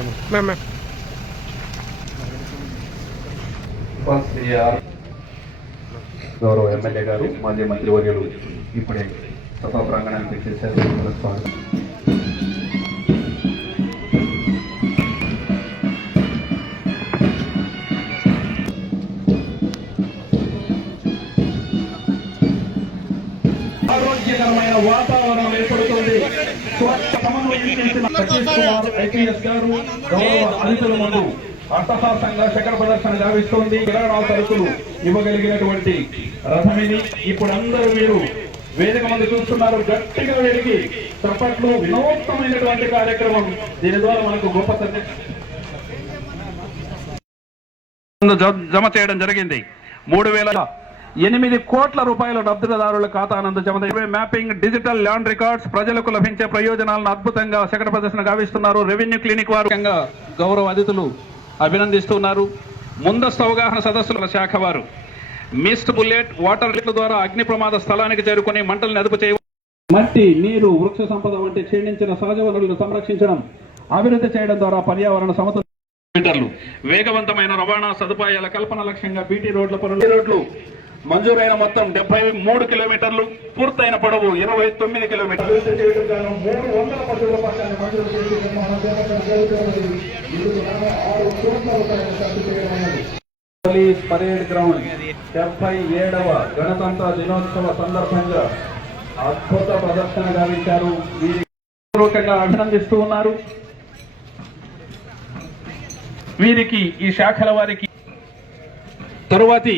Ma'am గౌరవ MLA గారు మాజీ మంత్రివర్యులు ఇప్పుడే సభా ప్రాంగణానికి చేశారు స్వాగతం ఆరోగ్యకరమైన వాతావరణం ఏర్పడుతుంది. ఐపీఎస్ గారు అతిథుల ముందు అట్టహాసంగా శకర ప్రదర్శన గావిస్తోంది కిరాణా సరుకులు ఇవ్వగలిగినటువంటి రథమిని ఇప్పుడు అందరూ మీరు వేదిక మంది చూస్తున్నారు గట్టిగా వెలిగి చప్పట్లు వినూత్నమైనటువంటి కార్యక్రమం దీని ద్వారా మనకు గొప్ప జమ చేయడం జరిగింది. మూడు వేల ఎనిమిది కోట్ల రూపాయల లబ్ధిదారుల ఖాతానందు జమ మ్యాపింగ్ డిజిటల్ ల్యాండ్ రికార్డ్స్ ప్రజలకు లభించే ప్రయోజనాలను అద్భుతంగా శకట ప్రదర్శన గావిస్తున్నారు రెవెన్యూ క్లినిక్ వారు. గౌరవ అతిథులు అభినందిస్తున్నారు. ముందస్తు అవగాహన సదస్సుల శాఖ వారు. మిస్ట్ బుల్లెట్ వాటర్ లిఫ్ట్ ద్వారా అగ్ని ప్రమాద స్థలానికి చేరుకుని మంటలను అదుపు చేయ మట్టి నీరు వృక్ష సంపద వంటి క్షీణించిన సహజ వనరులను సంరక్షించడం అభివృద్ధి చేయడం ద్వారా పర్యావరణ సమతుల వేగవంతమైన రవాణా సదుపాయాల కల్పన లక్ష్యంగా బీటీ రోడ్ల పనులు రోడ్లు మంజూరైన మొత్తం డెబ్బై మూడు కిలోమీటర్లు పూర్తయిన పొడవు ఇరవై తొమ్మిది కిలోమీటర్లు. పోలీస్ పరేడ్ గ్రౌండ్ డెబ్బై ఏడవ గణతంత్ర దినోత్సవ సందర్భంగా అద్భుత ప్రదర్శన గావించారు వీరి పూర్వకంగా అభినందిస్తూ ఉన్నారు వీరికి ఈ శాఖల వారికి తరువాతి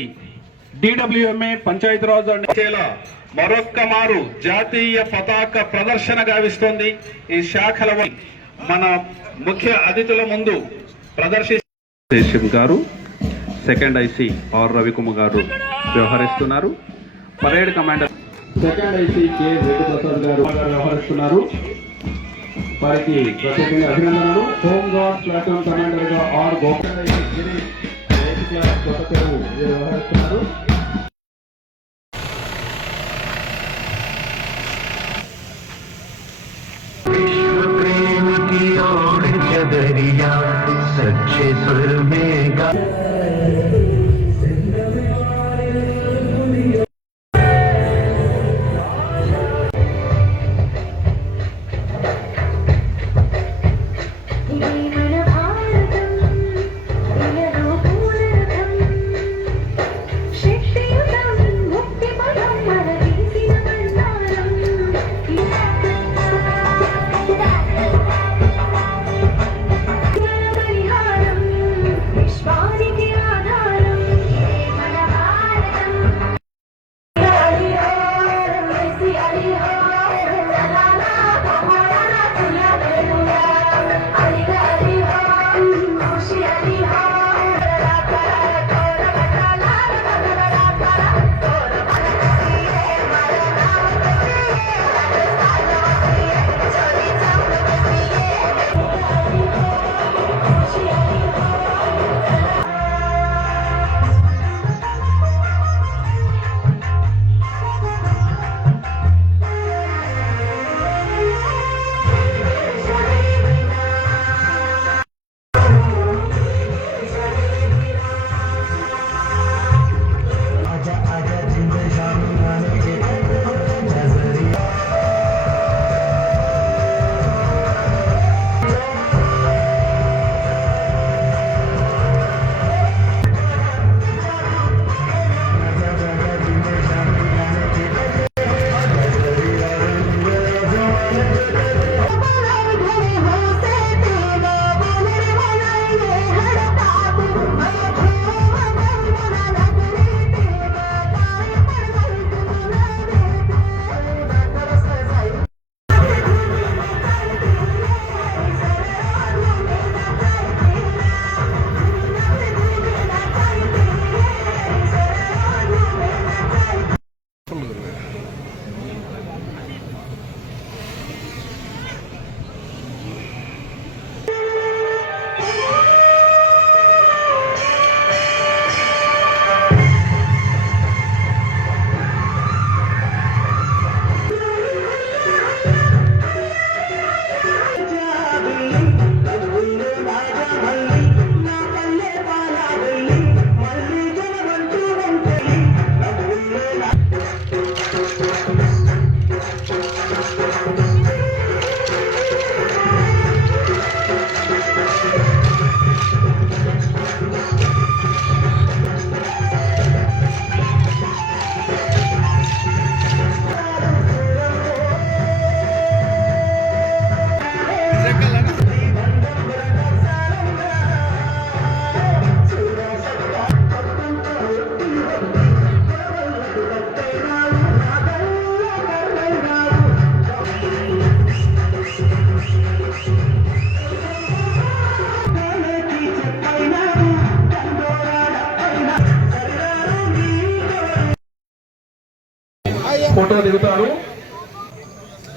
డిడబ్ల్యూఎంఏ పంచాయతీరాజ్ అండ్ మరొక్క మారు జాతీయ పతాక ప్రదర్శన గావిస్తోంది ఈ శాఖల మన ముఖ్య అతిథుల ముందు ప్రదర్శించ గారు సెకండ్ ఐసి ఆర్ రవికుమార్ గారు వ్యవహరిస్తున్నారు. Parade commander second IC K Venuprasad garu వ్యవహరిస్తున్నారు. వారికి ప్రత్యేకంగా అభినందనలు. హోమ్ గార్డ్ ప్లాటూన్ కమాండర్గా ఆర్ గోపాల్ ಕೃತಕರು ವ್ಯವಹರಿಸುವುದು दरिया सच्चे सुर में गा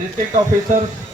district officers